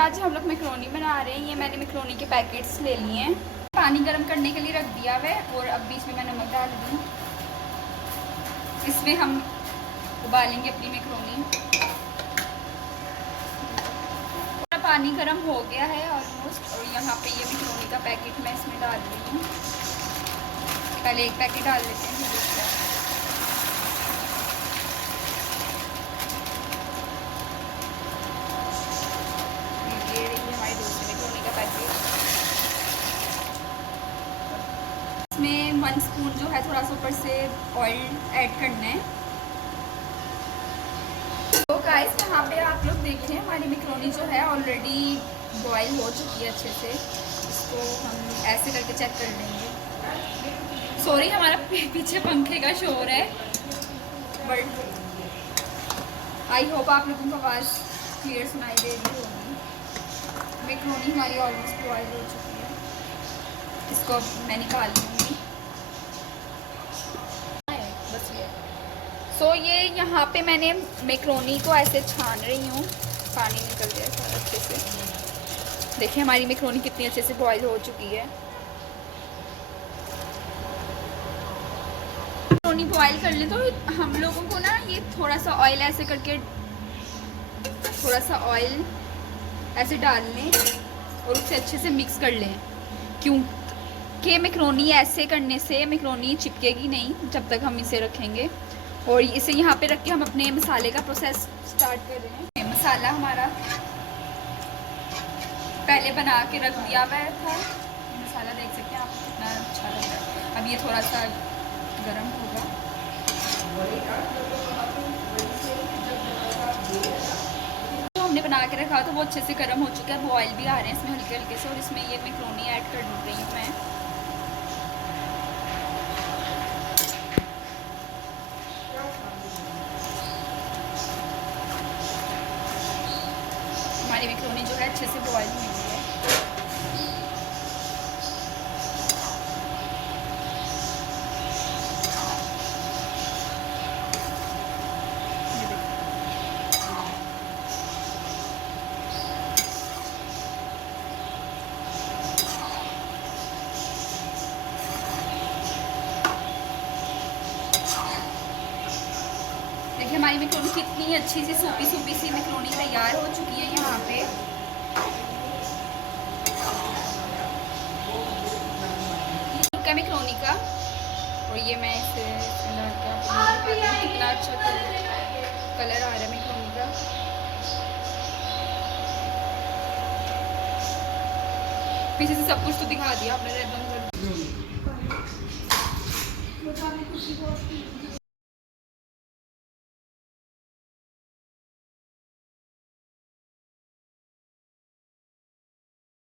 आज हम लोग मैक्रोनी बना रहे हैं। ये मैंने मैक्रोनी के पैकेट्स ले लिए हैं, पानी गर्म करने के लिए रख दिया हुआ है और अब बीच में मैं नमक डाल दूँ। इसमें हम उबालेंगे अपनी मैक्रोनी। पानी गर्म हो गया है ऑलमोस्ट और यहाँ पे ये मैक्रोनी का पैकेट मैं इसमें डाल रही हूँ। पहले एक पैकेट डाल लेते हैं फिर दूसरा। ये रही हमारी दूसरी मैक्रोनी का पैकेट। इसमें 1 स्पून जो है थोड़ा सा ऊपर से ऑयल ऐड करना है। तो गाइस यहाँ पे आप लोग देखें हमारी मैक्रोनी जो है ऑलरेडी बॉयल हो चुकी है अच्छे से। इसको हम ऐसे करके चेक कर लेंगे। सॉरी हमारा पीछे पंखे का शोर है, बट आई होप आप लोगों को आवाज़ क्लियर सुनाई दे रही होगी। मैक्रोनी हमारी ऑलमोस्ट बॉयल हो चुकी है। इसको अब मैं निकाल लूँगी। बस ये ये यहाँ पे मैंने मैक्रोनी को ऐसे छान रही हूँ, पानी निकल गया सारा अच्छे से। देखिए हमारी मैक्रोनी कितनी अच्छे से बॉईल हो चुकी है। मैक्रोनी बॉईल कर ले तो हम लोगों को ना ये थोड़ा सा ऑयल ऐसे करके, थोड़ा सा ऑयल ऐसे डाल लें और उसे अच्छे से मिक्स कर लें, क्योंकि मैक्रोनी ऐसे करने से मैक्रोनी चिपकेगी नहीं जब तक हम इसे रखेंगे। और इसे यहाँ पे रख के हम अपने मसाले का प्रोसेस स्टार्ट कर रहे हैं। मसाला हमारा पहले बना के रख दिया हुआ था। मसाला देख सकते हैं आप कितना अच्छा लग रहा है। अब ये थोड़ा सा गर्म होगा। तो हमने बना के रखा तो वो अच्छे से गर्म हो चुका है, बॉयल भी आ रहे हैं इसमें हल्के हल्के से। और इसमें ये मैक्रोनी ऐड कर रही हूँ मैं। हमारी मैक्रोनी जो है अच्छे से बॉयल हुई है। देखिए हमारी मैक्रोनी कितनी अच्छी सी सूपी सूपी सी मैक्रोनी तैयार हो चुकी है यहाँ पे। का मैक्रोनी का, और ये मैं इसे कितना अच्छा कलर आ रहा है मैक्रोनी का। पीछे से सब कुछ तो दिखा दिया आपने एकदम।